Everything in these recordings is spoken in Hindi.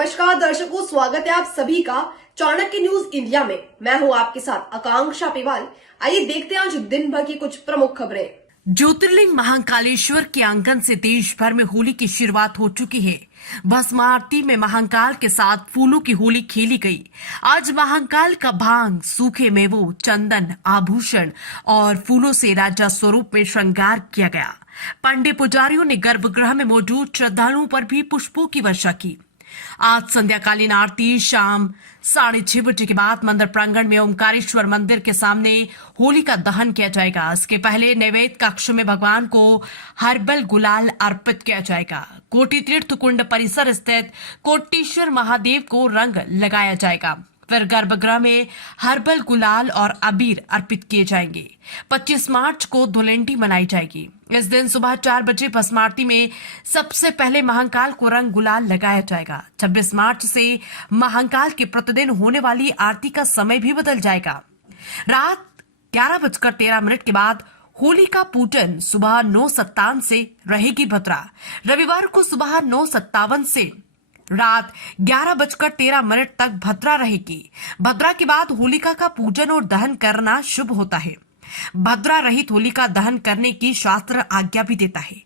नमस्कार दर्शकों, स्वागत है आप सभी का चाणक्य न्यूज इंडिया में। मैं हूं आपके साथ आकांक्षा पिवाल। आइए देखते हैं आज दिन भर की कुछ प्रमुख खबरें। ज्योतिर्लिंग महाकालेश्वर के आंगन से देश भर में होली की शुरुआत हो चुकी है। भस्म आरती में महाकाल के साथ फूलों की होली खेली गई। आज महाकाल का भांग, सूखे मेवों, चंदन, आभूषण और फूलों से राजा स्वरूप में श्रृंगार किया गया। पंडित पुजारियों ने गर्भगृह में मौजूद श्रद्धालुओं पर भी पुष्पों की वर्षा की। आज संध्याकालीन आरती शाम 6:30 बजे के बाद मंदिर प्रांगण में ओमकारेश्वर मंदिर के सामने होली का दहन किया जाएगा। इसके पहले नैवेद्य कक्ष में भगवान को हर्बल गुलाल अर्पित किया जाएगा। कोटि तीर्थ कुंड परिसर स्थित कोटेश्वर महादेव को रंग लगाया जाएगा। फिर गर्भगृह में हर्बल गुलाल और अबीर अर्पित किए जाएंगे। 25 मार्च को धुलेंडी मनाई जाएगी। इस दिन सुबह 4 बजे भस्म आरती में सबसे पहले महाकाल को रंग गुलाल लगाया जाएगा। 26 मार्च से महाकाल के प्रतिदिन होने वाली आरती का समय भी बदल जाएगा। रात 11:13 के बाद होली का पूजन सुबह 9:57 से रहेगी भद्रा। रविवार को सुबह 9:57 से रात 11:13 तक भद्रा रहेगी। भद्रा के बाद होलिका का पूजन और दहन करना शुभ होता है। भद्रा रहित होलिका दहन करने की शास्त्र आज्ञा भी देता है।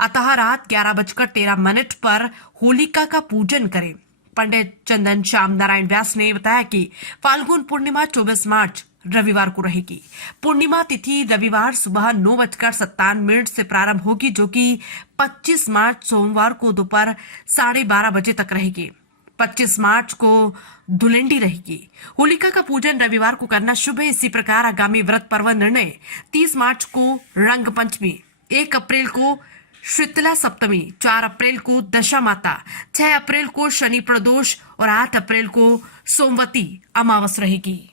अतः रात 11:13 पर होलिका का पूजन करें। पंडित चंदन श्याम नारायण व्यास ने बताया कि फाल्गुन पूर्णिमा 24 मार्च रविवार को रहेगी। पूर्णिमा तिथि रविवार सुबह 9:57 से प्रारंभ होगी, जो कि 25 मार्च सोमवार को दोपहर 12:30 बजे तक रहेगी। 25 मार्च को धुलेंडी रहेगी। होलिका का पूजन रविवार को करना शुभ है। इसी प्रकार आगामी व्रत पर्व निर्णय 30 मार्च को रंग पंचमी, 1 अप्रैल को शीतला सप्तमी, 4 अप्रैल को दशा माता, 6 अप्रैल को शनि प्रदोष और 8 अप्रैल को सोमवती अमावस रहेगी।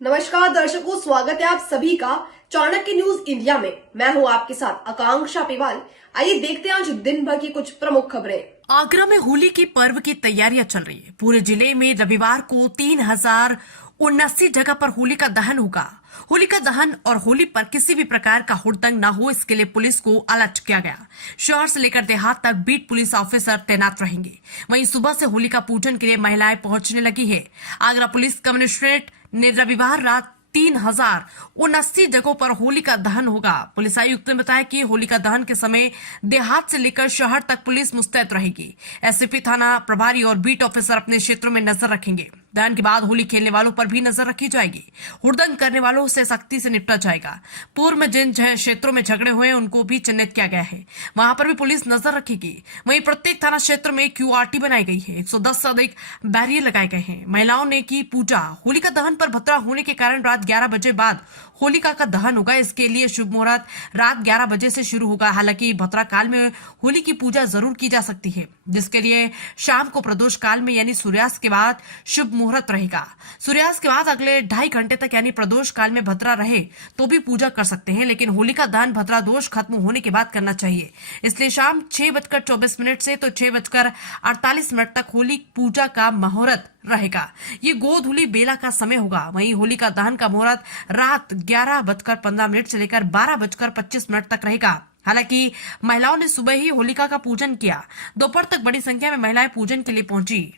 नमस्कार दर्शकों, स्वागत है आप सभी का चाणक्य न्यूज इंडिया में। मैं हूं आपके साथ आकांक्षा पिवाल। आइए देखते हैं आज दिन भर की कुछ प्रमुख खबरें। आगरा में होली के पर्व की तैयारियां चल रही है। पूरे जिले में रविवार को 3079 जगह पर होली का दहन होगा। होलिका दहन और होली पर किसी भी प्रकार का हुड़दंग न हो, इसके लिए पुलिस को अलर्ट किया गया। शहर से लेकर देहात तक बीट पुलिस ऑफिसर तैनात रहेंगे। वहीं सुबह से होलिका पूजन के लिए महिलाएं पहुंचने लगी है। आगरा पुलिस कमिश्नरेट ने रविवार रात 3079 जगहों पर होली का दहन होगा। पुलिस आयुक्त ने बताया कि होली का दहन के समय देहात से लेकर शहर तक पुलिस मुस्तैद रहेगी। एसपी थाना प्रभारी और बीट ऑफिसर अपने क्षेत्रों में नजर रखेंगे। दहन के बाद होली खेलने वालों पर भी नजर रखी जाएगी। हुड़दंग करने वालों से सख्ती से निपटा जाएगा। पूर्व में जिन क्षेत्रों में झगड़े हुए उनको भी चिन्हित किया गया है, वहां पर भी पुलिस नजर रखेगी। वहीं प्रत्येक थाना क्षेत्र में QRT बनाई गई है। 110 से अधिक बैरियर लगाए गए हैं। महिलाओं ने की पूजा। होलिका दहन पर भद्रा होने के कारण रात 11 बजे बाद होलिका का दहन होगा। इसके लिए शुभ मुहूर्त रात 11 बजे से शुरू होगा। हालांकि भद्रा काल में होली की पूजा जरूर की जा सकती है, जिसके लिए शाम को प्रदोष काल में यानी सूर्यास्त के बाद शुभ मुहूर्त रहेगा। सूर्यास्त के बाद अगले 2.5 घंटे तक यानी प्रदोष काल में भद्रा रहे तो भी पूजा कर सकते हैं, लेकिन होलिका दहन भद्रा दोष खत्म होने के बाद करना चाहिए। इसलिए शाम 6:24 से तो 6:48 तक होली पूजा का मुहूर्त रहेगा। ये गोधूली बेला का समय होगा। वहीं होलिका दहन का मुहूर्त रात 11:15 से लेकर 12:25 तक रहेगा। हालांकि महिलाओं ने सुबह ही होलिका का पूजन किया। दोपहर तक बड़ी संख्या में महिलाएं पूजन के लिए पहुंची।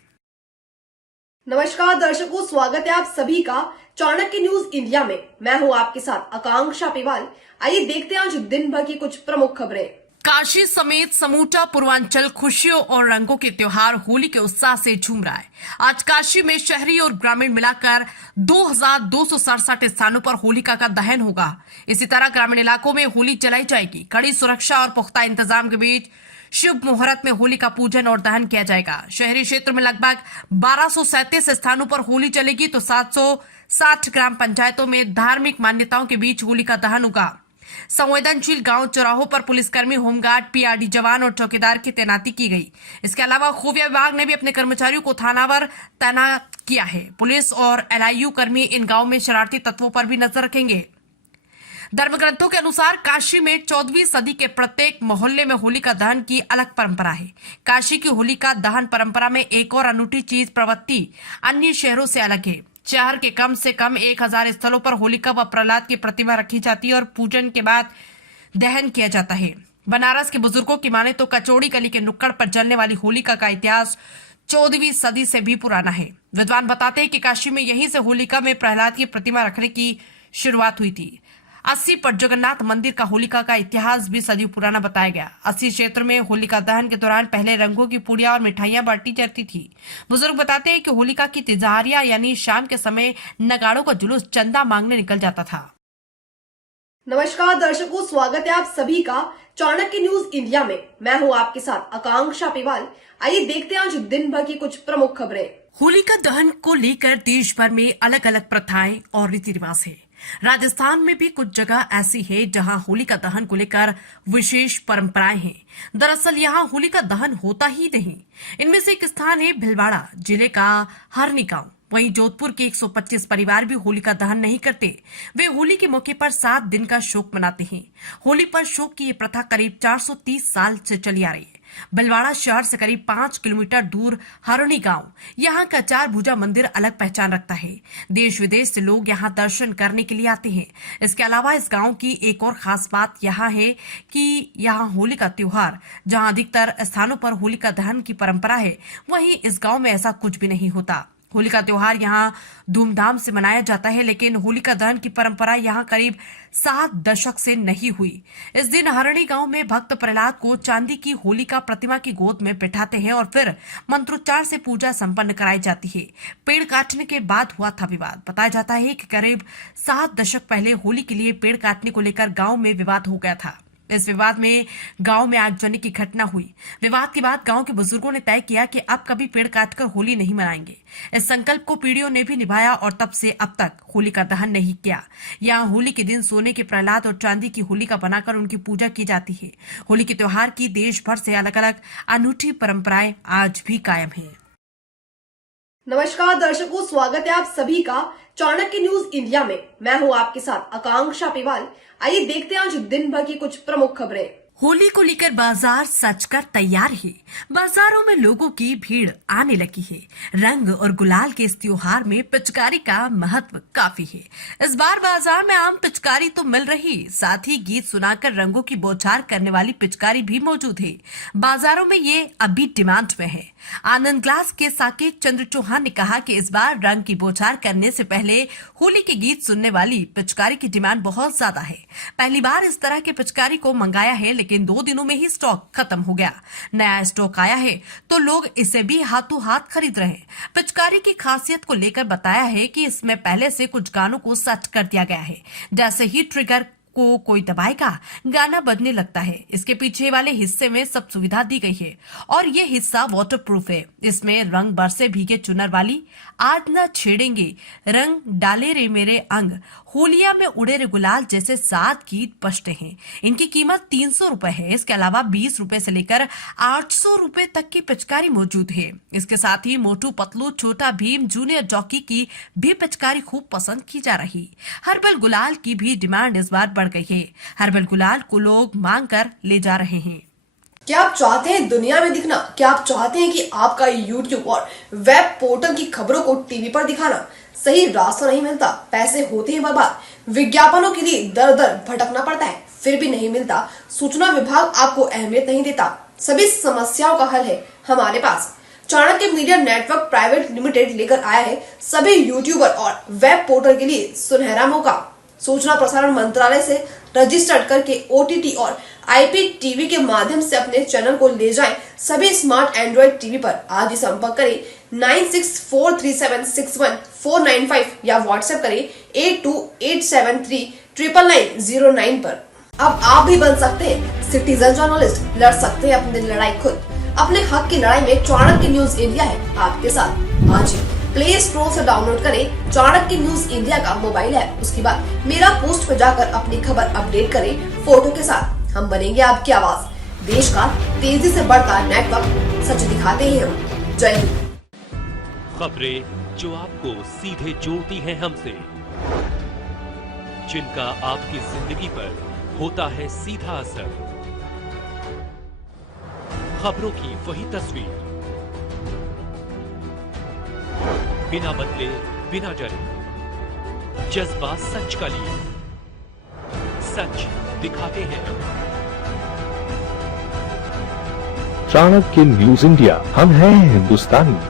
नमस्कार दर्शकों, स्वागत है आप सभी का चाणक्य न्यूज इंडिया में। मैं हूं आपके साथ आकांक्षा पिवाल। आइए देखते हैं आज दिन भर की कुछ प्रमुख खबरें। काशी समेत समूचा पूर्वांचल खुशियों और रंगों के त्योहार होली के उत्साह से झूम रहा है। आज काशी में शहरी और ग्रामीण मिलाकर 2267 स्थानों पर होलिका का दहन होगा। इसी तरह ग्रामीण इलाकों में होली जलाई जाएगी। कड़ी सुरक्षा और पुख्ता इंतजाम के बीच शुभ मुहूर्त में होली का पूजन और दहन किया जाएगा। शहरी क्षेत्र में लगभग 1237 स्थानों पर होली चलेगी, तो 760 ग्राम पंचायतों में धार्मिक मान्यताओं के बीच होली का दहन होगा। संवेदनशील गांव चौराहों पर पुलिसकर्मी, होमगार्ड, PRD जवान और चौकीदार की तैनाती की गई। इसके अलावा खुफिया विभाग ने भी अपने कर्मचारियों को थानावर तैनात किया है। पुलिस और LIU कर्मी इन गांवों में शरारती तत्वों पर भी नजर रखेंगे। धर्मग्रंथों के अनुसार काशी में 14वीं सदी के प्रत्येक मोहल्ले में होलिका दहन की अलग परंपरा है। काशी की होलिका दहन परंपरा में एक और अनूठी चीज प्रवृत्ति अन्य शहरों से अलग है। शहर के कम से कम 1000 स्थलों पर होलिका व प्रहलाद की प्रतिमा रखी जाती है और पूजन के बाद दहन किया जाता है। बनारस के बुजुर्गों की माने तो कचौड़ी गली के नुक्कड़ पर जलने वाली होलिका का इतिहास 14वीं सदी से भी पुराना है। विद्वान बताते हैं कि काशी में यहीं से होलिका में प्रहलाद की प्रतिमा रखने की शुरुआत हुई थी। 80 पर जगन्नाथ मंदिर का होलिका का इतिहास भी सदी पुराना बताया गया। 80 क्षेत्र में होलिका दहन के दौरान पहले रंगों की पूड़ियां और मिठाइयां बांटी जाती थी। बुजुर्ग बताते हैं कि होलिका की तिजारिया यानी शाम के समय नगाड़ों का जुलूस चंदा मांगने निकल जाता था। नमस्कार दर्शकों, स्वागत है आप सभी का चाणक्य न्यूज इंडिया में। मैं हूं आपके साथ आकांक्षा पिवाल। आइए देखते हैं आज दिन भर की कुछ प्रमुख खबरें। होलिका दहन को लेकर देश भर में अलग अलग प्रथाएं और रीति रिवाज है। राजस्थान में भी कुछ जगह ऐसी है जहां होलिका दहन को लेकर विशेष परंपराएं हैं। दरअसल यहां होलिका दहन होता ही नहीं। इनमें से एक स्थान है भीलवाड़ा जिले का हरनी गांव। वहीं जोधपुर के 125 परिवार भी होलिका दहन नहीं करते। वे होली के मौके पर 7 दिन का शोक मनाते हैं। होली पर शोक की ये प्रथा करीब 430 साल से चली आ रही है। भीलवाड़ा शहर से करीब 5 किलोमीटर दूर हरणी गांव, यहाँ का 4 भुजा मंदिर अलग पहचान रखता है। देश विदेश से लोग यहाँ दर्शन करने के लिए आते हैं। इसके अलावा इस गांव की एक और खास बात यहाँ है कि यहाँ होली का त्योहार, जहाँ अधिकतर स्थानों पर होलिका दहन की परंपरा है, वहीं इस गांव में ऐसा कुछ भी नहीं होता। होली का त्योहार यहाँ धूमधाम से मनाया जाता है, लेकिन होलिका दहन की परंपरा यहाँ करीब 7 दशक से नहीं हुई। इस दिन हरणी गांव में भक्त प्रहलाद को चांदी की होलिका प्रतिमा की गोद में बिठाते हैं और फिर मंत्रोच्चार से पूजा संपन्न कराई जाती है। पेड़ काटने के बाद हुआ था विवाद। बताया जाता है कि करीब 7 दशक पहले होली के लिए पेड़ काटने को लेकर गांव में विवाद हो गया था। इस विवाद में गांव में आगजनी की घटना हुई। विवाद के बाद गांव के बुजुर्गों ने तय किया कि अब कभी पेड़ काटकर होली नहीं मनाएंगे। इस संकल्प को पीढ़ियों ने भी निभाया और तब से अब तक होली का दहन नहीं किया। यहाँ होली के दिन सोने के प्रहलाद और चांदी की होलिका बनाकर उनकी पूजा की जाती है। होली के त्योहार की देश भर से अलग अलग अनूठी परंपराएं आज भी कायम है। नमस्कार दर्शकों, स्वागत है आप सभी का चाणक्य न्यूज इंडिया में। मैं हूं आपके साथ आकांक्षा पिवाल। आइए देखते हैं आज दिन भर की कुछ प्रमुख खबरें। होली को लेकर बाजार सजकर तैयार है। बाजारों में लोगों की भीड़ आने लगी है। रंग और गुलाल के इस त्योहार में पिचकारी का महत्व काफी है। इस बार बाजार में आम पिचकारी तो मिल रही, साथ ही गीत सुनाकर रंगों की बौछार करने वाली पिचकारी भी मौजूद है। बाजारों में ये अभी डिमांड में है। आनंद ग्लास के साकेत चंद्र चौहान ने कहा कि इस बार रंग की बौछार करने से पहले होली के गीत सुनने वाली पिचकारी की डिमांड बहुत ज्यादा है। पहली बार इस तरह के पिचकारी को मंगाया है, लेकिन 2 दिनों में ही स्टॉक खत्म हो गया। नया स्टॉक आया है तो लोग इसे भी हाथों हाथ खरीद रहे हैं। पिचकारी की खासियत को लेकर बताया है कि इसमें पहले से कुछ गानों को सेट कर दिया गया है। जैसे ही ट्रिगर को कोई दबाएगा, गाना बजने लगता है। इसके पीछे वाले हिस्से में सब सुविधा दी गई है और ये हिस्सा वाटरप्रूफ है। इसमें रंग बरसे भीगे चुनर वाली, आज न छेड़ेंगे, रंग डाले रे मेरे अंग, होलिया में उड़े रे गुलाल जैसे 7 गीत बजते हैं। इनकी कीमत 300 रुपए है। इसके अलावा 20 रुपए से लेकर 800 रुपए तक की पिचकारी मौजूद है। इसके साथ ही मोटू पतलू, छोटा भीम, जूनियर जॉकी की भी पिचकारी खूब पसंद की जा रही। हर्बल गुलाल की भी डिमांड इस बार बढ़ गई है। हर्बल गुलाल को लोग मांग कर ले जा रहे हैं। क्या आप चाहते हैं दुनिया में दिखना? क्या आप चाहते हैं कि आपका YouTube और वेब पोर्टल की खबरों को टीवी पर दिखाना? सही रास्ता नहीं मिलता, पैसे होते हैं बर्बाद, विज्ञापनों के लिए दर दर भटकना पड़ता है, फिर भी नहीं मिलता, सूचना विभाग आपको अहमियत नहीं देता। सभी समस्याओं का हल है हमारे पास। Chanakya media network private limited लेकर आया है सभी यूट्यूबर और वेब पोर्टल के लिए सुनहरा मौका। सूचना प्रसारण मंत्रालय से रजिस्टर्ड करके OTT और IPTV के माध्यम से अपने चैनल को ले जाएं सभी स्मार्ट एंड्रॉइड टीवी पर। आज ही संपर्क करें 9643761495 या व्हाट्सएप करें 8287399909 पर। अब आप भी बन सकते हैं सिटीजन जर्नलिस्ट, लड़ सकते हैं अपनी लड़ाई खुद। अपने हक की लड़ाई में चाणक्य न्यूज इंडिया है आपके साथ। आज ही प्ले स्टोर से डाउनलोड करें चाणक्य न्यूज इंडिया का मोबाइल ऐप। उसके बाद मेरा पोस्ट पर जाकर अपनी खबर अपडेट करें फोटो के साथ। हम बनेंगे आपकी आवाज। देश का तेजी से बढ़ता नेटवर्क, सच दिखाते हैं हम। जय हिंद। खबरें जो आपको सीधे जोड़ती हैं हमसे, जिनका आपकी जिंदगी पर होता है सीधा असर। खबरों की वही तस्वीर, बिना बदले बिना डरे, जज्बा सच का लिए, सच दिखाते हैं। चाणक्य न्यूज इंडिया, हम हैं हिंदुस्तानी।